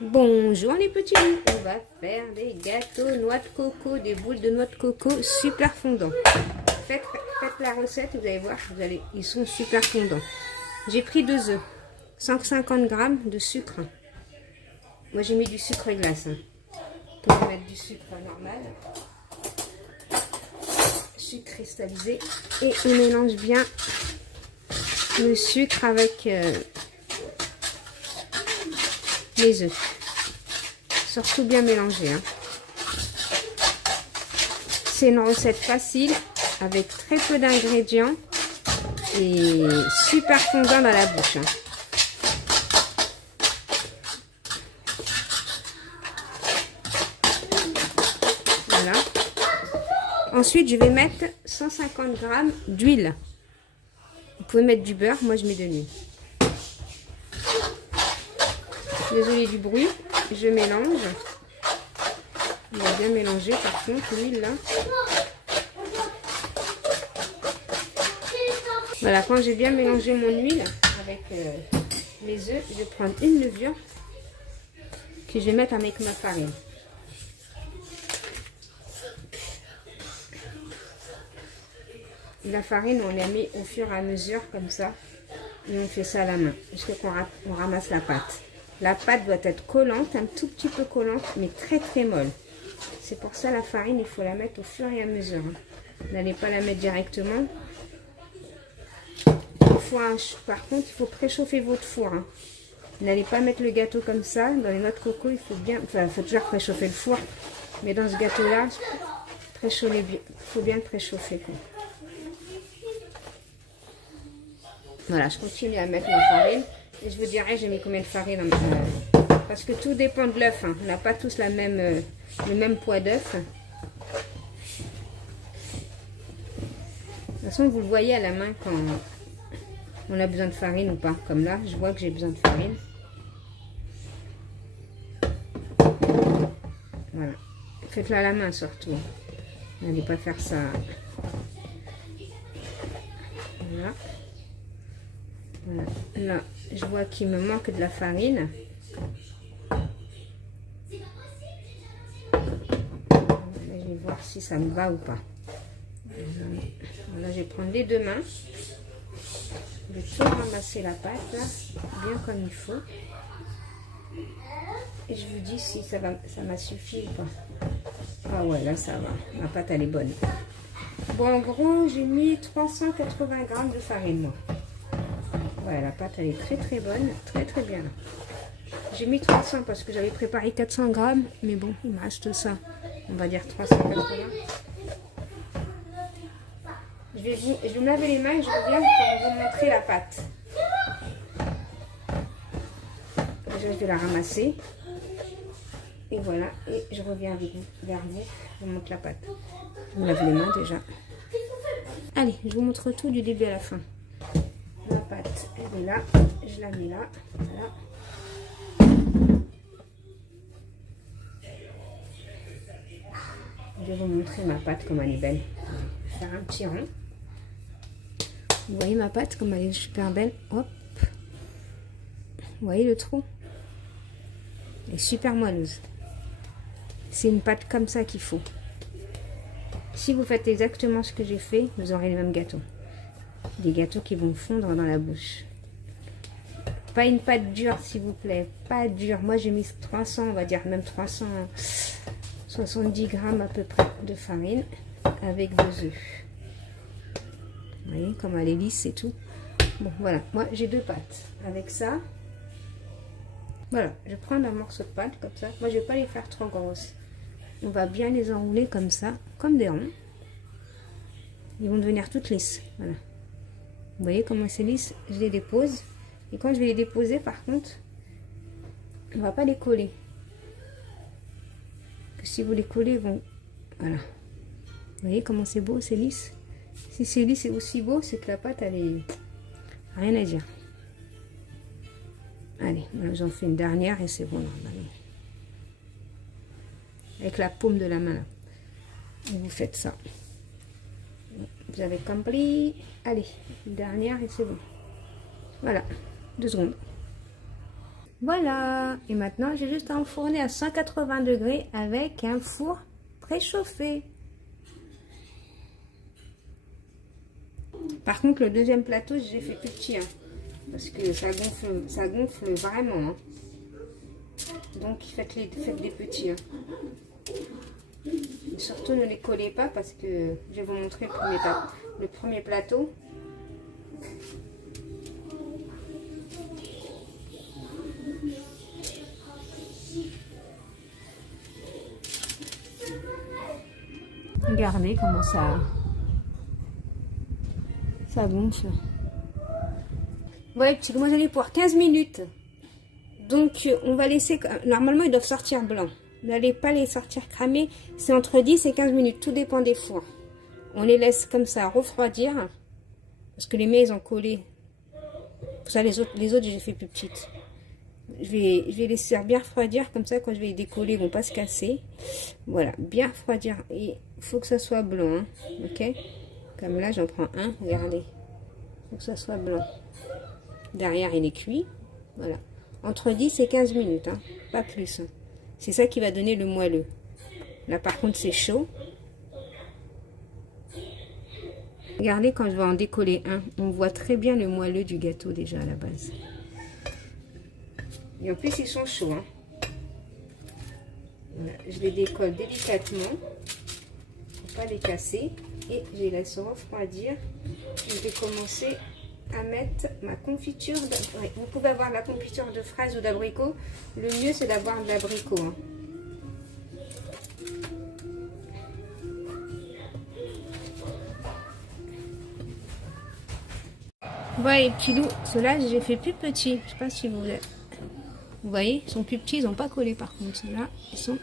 Bonjour les petits loups, on va faire des gâteaux noix de coco, des boules de noix de coco super fondants. Faites la recette, vous allez voir, ils sont super fondants. J'ai pris 2 œufs, 150 g de sucre. Moi j'ai mis du sucre glace. Vous pouvez mettre du sucre normal. Sucre cristallisé. Et on mélange bien le sucre avec les œufs. Surtout bien mélanger. Hein. C'est une recette facile avec très peu d'ingrédients et super fondant dans la bouche. Hein. Voilà. Ensuite, je vais mettre 150 g d'huile. Vous pouvez mettre du beurre, moi je mets de l'huile. Désolée du bruit, je mélange. On va bien mélanger par contre l'huile là. Voilà, quand j'ai bien mélangé mon huile avec les œufs, je vais prendre une levure que je vais mettre avec ma farine. La farine, on la met au fur et à mesure comme ça et on fait ça à la main jusqu'à qu'on ramasse la pâte. La pâte doit être collante, un tout petit peu collante, mais très très molle. C'est pour ça la farine, il faut la mettre au fur et à mesure. Vous n'allez pas la mettre directement. Par contre, il faut préchauffer votre four. Hein. Vous n'allez pas mettre le gâteau comme ça. Dans les noix de coco, il faut bien, faut toujours préchauffer le four. Mais dans ce gâteau-là, il faut bien le préchauffer. Quoi. Voilà, je continue à mettre ma farine. Et je vous dirai, j'ai mis combien de farine. Parce que tout dépend de l'œuf. Hein. On n'a pas tous le même poids d'œuf. De toute façon, vous le voyez à la main quand on a besoin de farine ou pas. Comme là, je vois que j'ai besoin de farine. Voilà. Faites-le à la main surtout. N'allez pas faire ça. Voilà. Voilà. Là, je vois qu'il me manque de la farine. Je vais voir si ça me va ou pas. Voilà, je vais prendre les 2 mains. Je vais tout ramasser la pâte là, bien comme il faut. Et je vous dis si ça m'a suffi ou pas. Ah ouais, là ça va. Ma pâte elle est bonne. Bon, en gros, j'ai mis 380 g de farine moi. Ouais, la pâte elle est très très bonne, très très bien. J'ai mis 300 parce que j'avais préparé 400 g, mais bon, il me reste ça. On va dire 380. Je vais me laver les mains et je reviens pour vous montrer la pâte. Déjà, je vais la ramasser. Et voilà, et je reviens vers vous, je vous montre la pâte. Je me lave les mains déjà. Allez, je vous montre tout du début à la fin. La pâte, elle est là, je la mets là, voilà. Je vais vous montrer ma pâte comme elle est belle. Je vais faire un petit rond. Vous voyez ma pâte comme elle est super belle. Hop. Vous voyez le trou? Elle est super moelleuse. C'est une pâte comme ça qu'il faut. Si vous faites exactement ce que j'ai fait, vous aurez les mêmes gâteaux. Des gâteaux qui vont fondre dans la bouche. Pas une pâte dure s'il vous plaît. Pas dure. Moi j'ai mis 300, on va dire même 370 g à peu près de farine avec 2 œufs. Vous voyez comme elle est lisse et tout. Bon voilà, moi j'ai 2 pâtes. Avec ça, voilà, je prends un morceau de pâte comme ça. Moi je vais pas les faire trop grosses. On va bien les enrouler comme ça, comme des ronds. Ils vont devenir toutes lisses. Voilà. Vous voyez comment c'est lisse? Je les dépose. Et quand je vais les déposer, par contre, on va pas les coller. Parce que si vous les collez, ils vont... Voilà. Vous voyez comment c'est beau, c'est lisse? Si c'est lisse et aussi beau, c'est que la pâte, elle est... Rien à dire. Allez, j'en fais une dernière et c'est bon normalement. Avec la paume de la main là. Et vous faites ça. Vous avez compris. Allez, une dernière et c'est bon. Voilà, 2 secondes. Voilà. Et maintenant, j'ai juste à enfourner à 180 degrés avec un four préchauffé. Par contre, le deuxième plateau, j'ai fait plus petit. Hein, parce que ça gonfle vraiment. Hein. Donc, faites des petits. Hein. Et surtout, ne les collez pas parce que je vais vous montrer le premier plateau. Regardez comment ça gonfle. Ouais, petit, moi j'en ai pour 15 minutes. Donc on va laisser, normalement ils doivent sortir blancs. N'allez pas les sortir cramés, c'est entre 10 et 15 minutes, tout dépend des fours. On les laisse comme ça refroidir, parce que les mets ils ont collé. Pour ça les autres j'ai fait plus petites. Je vais les faire bien refroidir, comme ça quand je vais les décoller ils vont pas se casser. Voilà, bien refroidir, et il faut que ça soit blanc, hein, ok. Comme là j'en prends un, regardez, il faut que ça soit blanc. Derrière il est cuit, voilà. Entre 10 et 15 minutes, hein, pas plus. Hein. C'est ça qui va donner le moelleux. Là par contre c'est chaud. Regardez quand je vais en décoller un, on voit très bien le moelleux du gâteau déjà à la base. Et en plus ils sont chauds. Hein. Voilà. Je les décolle délicatement pour pas les casser. Et je les laisse refroidir. Je vais commencer à mettre ma confiture. Ouais, vous pouvez avoir de la confiture de fraises ou d'abricot. Le mieux c'est d'avoir de l'abricot. Hein. Voilà les petits loups. Ceux-là j'ai fait plus petits. Je sais pas si vous voyez, ils sont plus petits, ils n'ont pas collé par contre. Ceux-là, ils sont.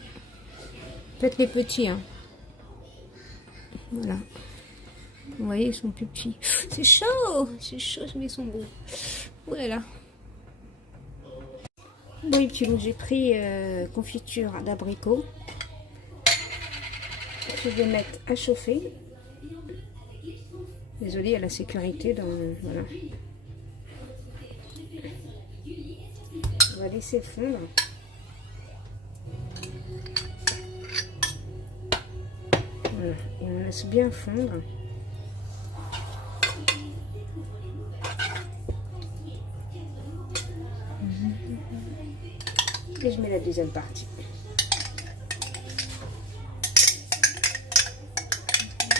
Faites les petits. Hein. Voilà. Vous voyez, ils sont plus petits. C'est chaud, mais ils sont beaux. Oh là là. Bon, les petits loups, j'ai pris confiture d'abricot. Je vais mettre à chauffer. Désolée, il y a la sécurité dans le. Voilà. On va laisser fondre. Voilà. Et on laisse bien fondre. Et je mets la deuxième partie.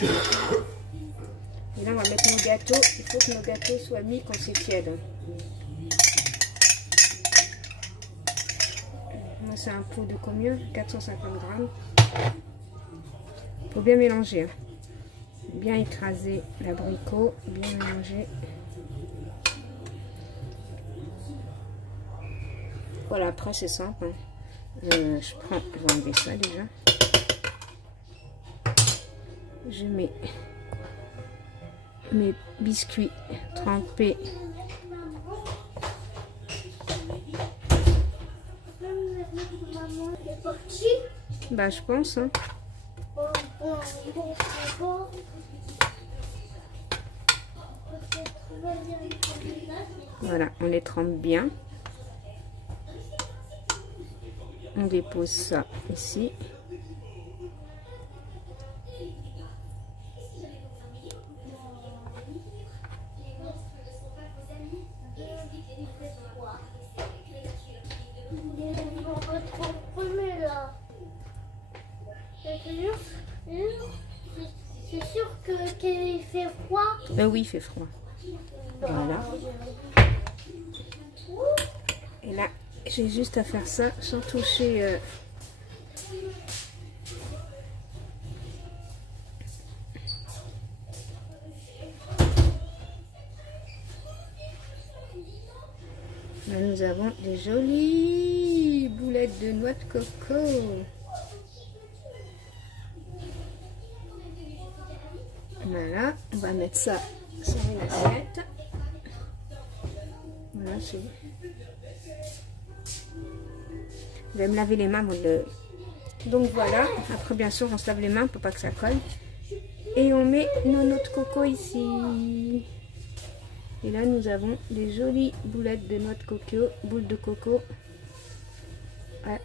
Et là, on va mettre nos gâteaux. Il faut que nos gâteaux soient mis quand c'est tiède. Moi, c'est un pot de combien? 450 grammes. Il faut bien mélanger. Hein. Bien écraser l'abricot. Bien mélanger. Voilà, après c'est simple. Hein. Je vais enlever ça déjà. Je mets mes biscuits trempés. Bah je pense. Hein. Voilà, on les trempe bien. On dépose ça ici. C'est sûr qu'il fait froid. Oui, il fait froid. Voilà. Et là, j'ai juste à faire ça sans toucher. Là, nous avons des jolies boulettes de noix de coco. Voilà, on va mettre ça sur une assiette. Voilà, c'est bon. Je vais me laver les mains avant de... Donc voilà, après bien sûr on se lave les mains pour pas que ça colle. Et on met nos noix de coco ici. Et là nous avons des jolies boulettes de noix de coco, boules de coco. Ouais.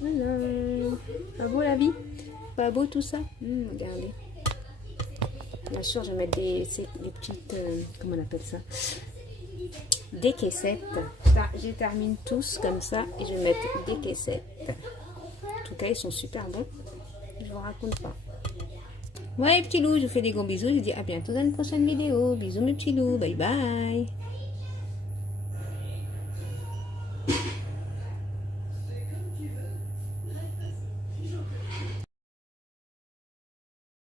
Voilà. Pas beau la vie? Pas beau tout ça? Regardez. Bien sûr, je vais mettre des petites... comment on appelle ça? Des caissettes. Je termine tous comme ça et je vais mettre des caissettes. En tout cas, ils sont super bons. Je vous raconte pas. Ouais, petits loups, je vous fais des gros bisous. Je vous dis à bientôt dans une prochaine vidéo. Bisous mes petits loups. Bye bye.